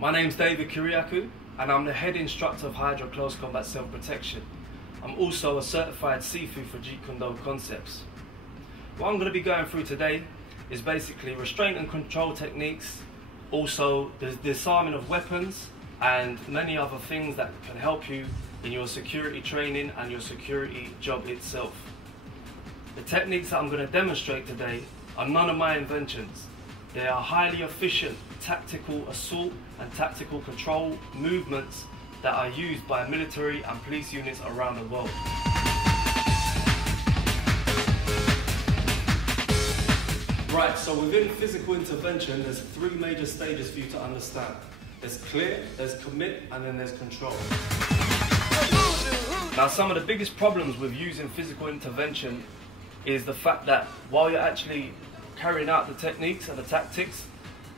My name's David Kiriakou and I'm the head instructor of Hydro Close Combat Self-Protection. I'm also a certified Sifu for Jeet Kune Do concepts. What I'm going to be going through today is basically restraint and control techniques, also the disarming of weapons and many other things that can help you in your security training and your security job itself. The techniques that I'm going to demonstrate today are none of my inventions. They are highly efficient tactical assault and tactical control movements that are used by military and police units around the world. Right, so within physical intervention, there's three major stages for you to understand. There's clear, there's commit, and then there's control. Now, some of the biggest problems with using physical intervention is the fact that while you're actually carrying out the techniques and the tactics,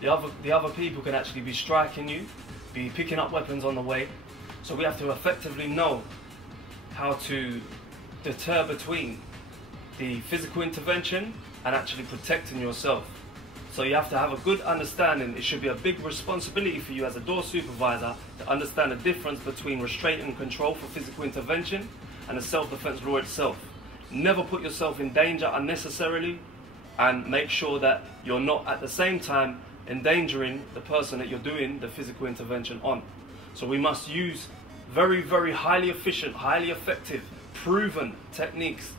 the other people can actually be striking you, be picking up weapons on the way. So we have to effectively know how to deter between the physical intervention and actually protecting yourself. So you have to have a good understanding. It should be a big responsibility for you as a door supervisor to understand the difference between restraint and control for physical intervention and the self-defense law itself. Never put yourself in danger unnecessarily, and make sure that you're not at the same time endangering the person that you're doing the physical intervention on. So we must use very, very highly efficient, highly effective, proven techniques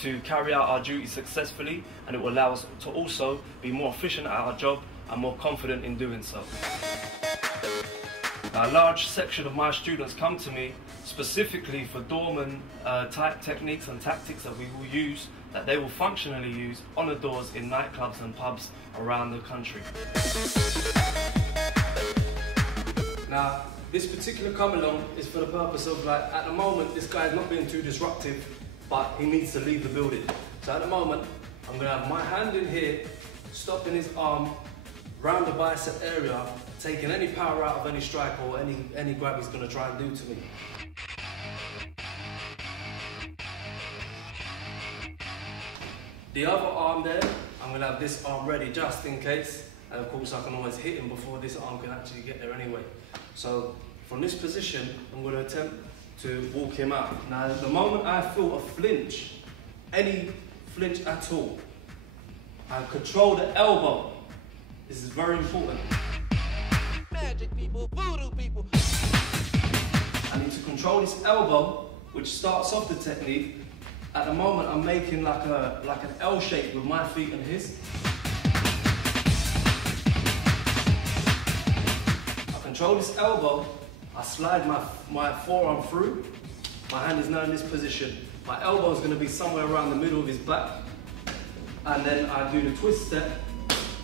to carry out our duty successfully, and it will allow us to also be more efficient at our job and more confident in doing so. A large section of my students come to me specifically for doorman type techniques and tactics that we will use, that they will functionally use on the doors in nightclubs and pubs around the country. Now, this particular come along is for the purpose of, like, at the moment this guy is not being too disruptive, but he needs to leave the building. So at the moment, I'm going to have my hand in here, stopping his arm, round the bicep area, taking any power out of any strike or any grab he's going to try and do to me. The other arm there, I'm going to have this arm ready just in case, and of course I can always hit him before this arm can actually get there anyway. So from this position, I'm going to attempt to walk him out. Now, the moment I feel a flinch, any flinch at all, I control the elbow. This is very important. Magic people, voodoo people. I need to control this elbow, which starts off the technique. At the moment, I'm making like an L shape with my feet and his. I control this elbow. I slide my forearm through. My hand is now in this position. My elbow is going to be somewhere around the middle of his back. And then I do the twist step,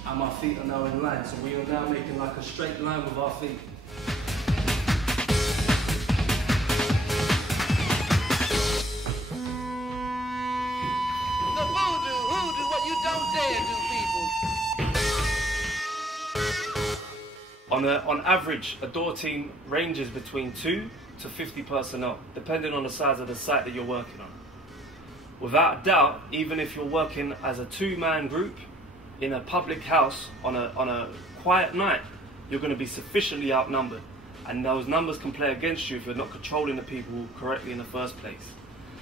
and my feet are now in line. So we are now making like a straight line with our feet. The voodoo, hoodoo, what you don't dare do, people. On average, a door team ranges between 2 to 50 personnel, depending on the size of the site that you're working on. Without a doubt, even if you're working as a two-man group in a public house on a quiet night, you're going to be sufficiently outnumbered, and those numbers can play against you if you're not controlling the people correctly in the first place.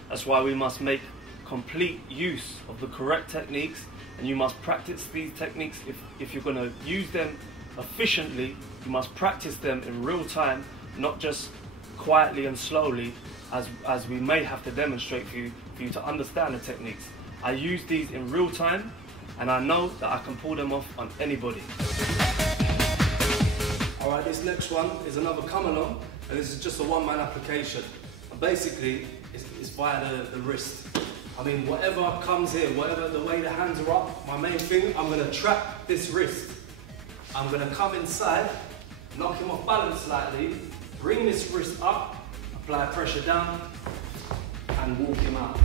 That's why we must make complete use of the correct techniques, and you must practice these techniques. If you're going to use them efficiently, you must practice them in real time, not just quietly and slowly, as we may have to demonstrate for you to understand the techniques. I use these in real time, and I know that I can pull them off on anybody. Alright, this next one is another come along, and this is just a one-man application. And basically, it's via the wrist. I mean, whatever comes here, whatever the way the hands are up, my main thing, I'm going to trap this wrist. I'm going to come inside, knock him off balance slightly, bring this wrist up, apply pressure down, and walk him out.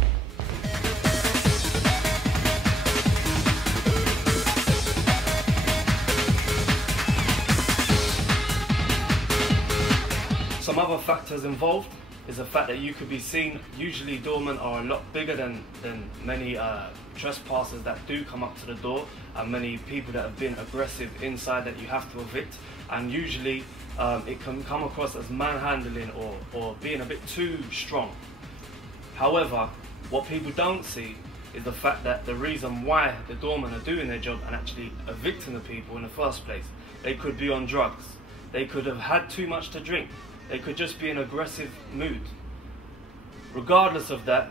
Some other factors involved is the fact that you could be seen, usually doormen are a lot bigger than many trespassers that do come up to the door, and many people that have been aggressive inside that you have to evict, and usually it can come across as manhandling or being a bit too strong. However, what people don't see is the fact that the reason why the doormen are doing their job and actually evicting the people in the first place, they could be on drugs, they could have had too much to drink, they could just be in an aggressive mood. Regardless of that,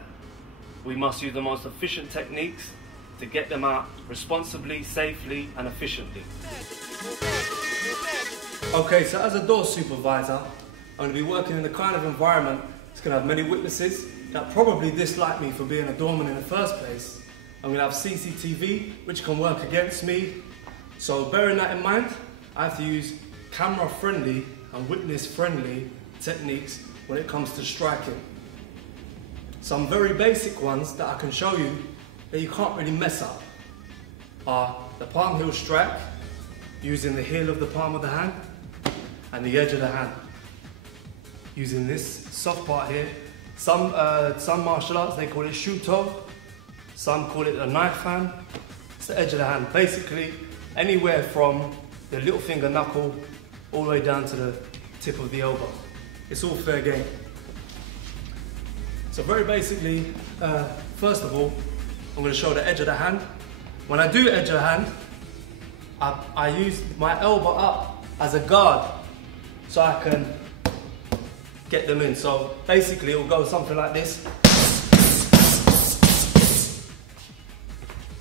we must use the most efficient techniques to get them out responsibly, safely and efficiently. Okay, so as a door supervisor, I'm going to be working in the kind of environment that's going to have many witnesses that probably dislike me for being a doorman in the first place. I'm going to have CCTV, which can work against me. So bearing that in mind, I have to use camera-friendly and witness-friendly techniques when it comes to striking. Some very basic ones that I can show you that you can't really mess up are the palm heel strike, using the heel of the palm of the hand and the edge of the hand. Using this soft part here. Some martial arts, they call it shuto, some call it a knife hand. It's the edge of the hand. Basically, anywhere from the little finger knuckle all the way down to the tip of the elbow. It's all fair game. So very basically, first of all, I'm going to show the edge of the hand. When I do edge of the hand, I use my elbow up as a guard so I can get them in. So basically it will go something like this.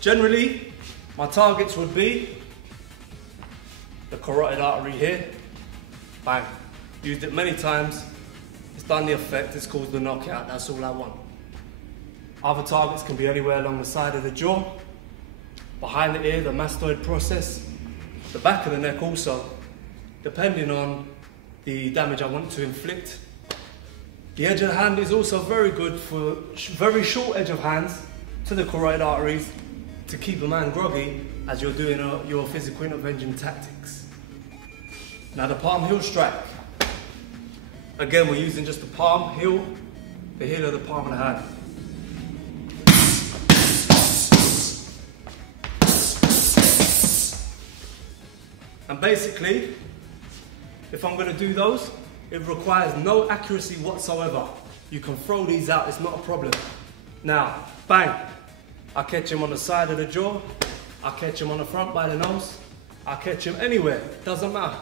Generally, my targets would be the carotid artery here. Bang. Used it many times. It's done the effect. It's called the knockout. That's all I want. Other targets can be anywhere along the side of the jaw, behind the ear, the mastoid process, the back of the neck also, depending on the damage I want to inflict. The edge of the hand is also very good for very short edge of hands to the carotid arteries to keep a man groggy as you're doing your physical intervention tactics. Now the palm heel strike. Again, we're using just the palm heel, the heel of the palm of the hand. And basically, if I'm going to do those, it requires no accuracy whatsoever. You can throw these out, it's not a problem. Now, bang, I catch him on the side of the jaw, I catch him on the front by the nose, I catch him anywhere, doesn't matter.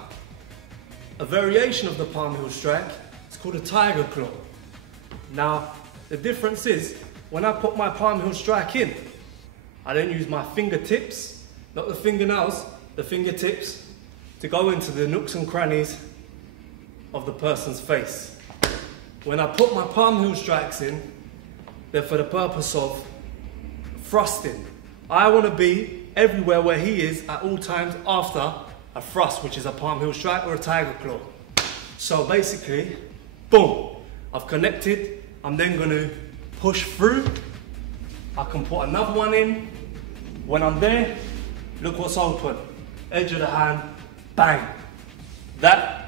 A variation of the palm heel strike, it's called a tiger claw. Now, the difference is, when I put my palm heel strike in, I don't use my fingertips, not the fingernails, the fingertips, to go into the nooks and crannies of the person's face. When I put my palm heel strikes in, they're for the purpose of thrusting. I want to be everywhere where he is at all times after a thrust, which is a palm heel strike or a tiger claw. So basically, boom, I've connected. I'm then going to push through. I can put another one in. When I'm there, look what's open. Edge of the hand, bang. That,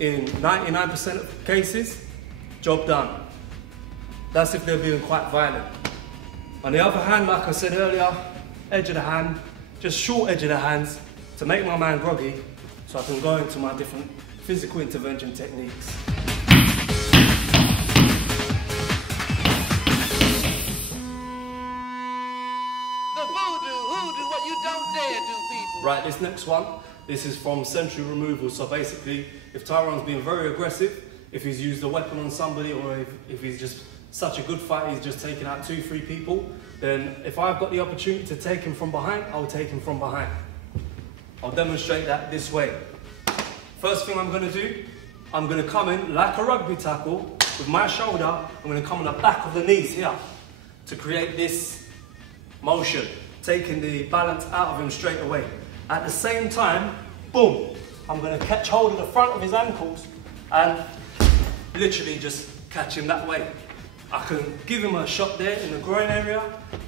in 99% of cases, job done. That's if they're being quite violent. On the other hand, like I said earlier, edge of the hand, just short edge of the hands to make my man groggy so I can go into my different physical intervention techniques. Right, this next one, this is from sentry removal. So basically, if Tyrone's being very aggressive, if he's used a weapon on somebody, or if he's just such a good fighter, he's just taken out 2-3 people, then if I've got the opportunity to take him from behind, I'll take him from behind. I'll demonstrate that this way. First thing I'm going to do, I'm going to come in like a rugby tackle with my shoulder. I'm going to come on the back of the knees here to create this motion, taking the balance out of him straight away. At the same time, boom, I'm going to catch hold of the front of his ankles and literally just catch him that way. I can give him a shot there in the groin area.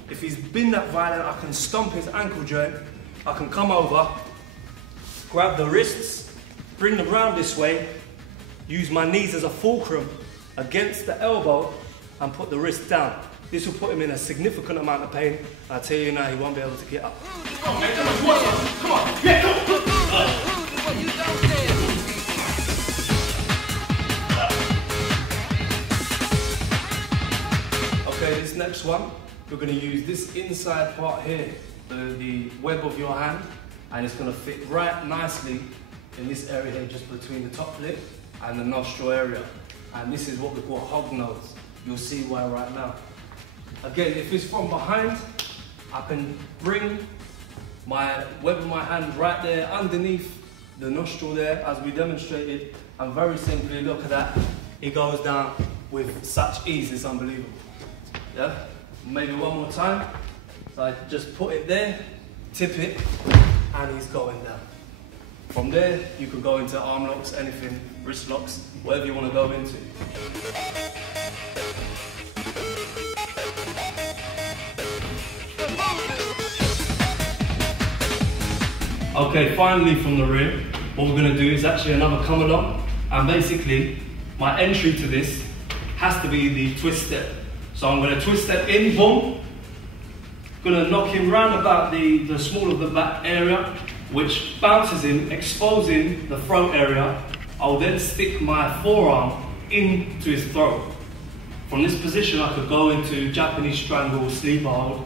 If he's been that violent, I can stomp his ankle joint. I can come over, grab the wrists, bring them round this way, use my knees as a fulcrum, against the elbow and put the wrist down. This will put him in a significant amount of pain. I tell you now, he won't be able to get up. Come on, man, come on, yeah, come on. What you don't dare. Okay, this next one, we're going to use this inside part here, the web of your hand, and it's going to fit right nicely in this area here, just between the top lip and the nostril area. And this is what we call hog nose. You'll see why right now. Again, if it's from behind, I can bring my web of my hand right there underneath the nostril there, as we demonstrated, and very simply, look at that, it goes down with such ease. It's unbelievable. Yeah, maybe one more time. So I just put it there, tip it, and he's going down. From there, you can go into arm locks, anything, wrist locks, whatever you want to go into. Okay, finally from the rear, what we're going to do is actually another come along, and basically my entry to this has to be the twist step. So I'm going to twist step in, boom, going to knock him round about the small of the back area, which bounces him, exposing the throat area. I'll then stick my forearm into his throat. From this position I could go into Japanese strangle, sleeper hold.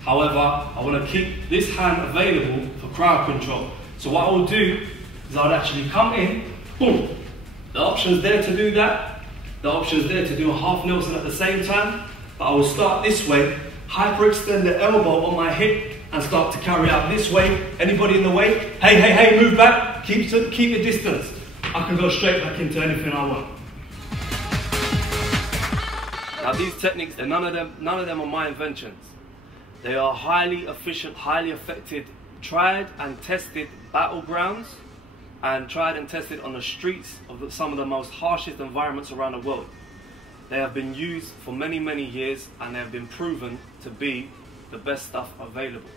However, I want to keep this hand available for crowd control. So what I will do is I'll actually come in, boom. The option's there to do that. The option's there to do a half Nelson at the same time. But I will start this way, hyperextend the elbow on my hip and start to carry out this way. Anybody in the way? Hey, hey, hey, move back. Keep your distance. I can go straight back into anything I want. Now these techniques, none of them are my inventions. They are highly efficient, highly effective, tried and tested battlegrounds, and tried and tested on the streets of some of the most harshest environments around the world. They have been used for many, many years, and they have been proven to be the best stuff available.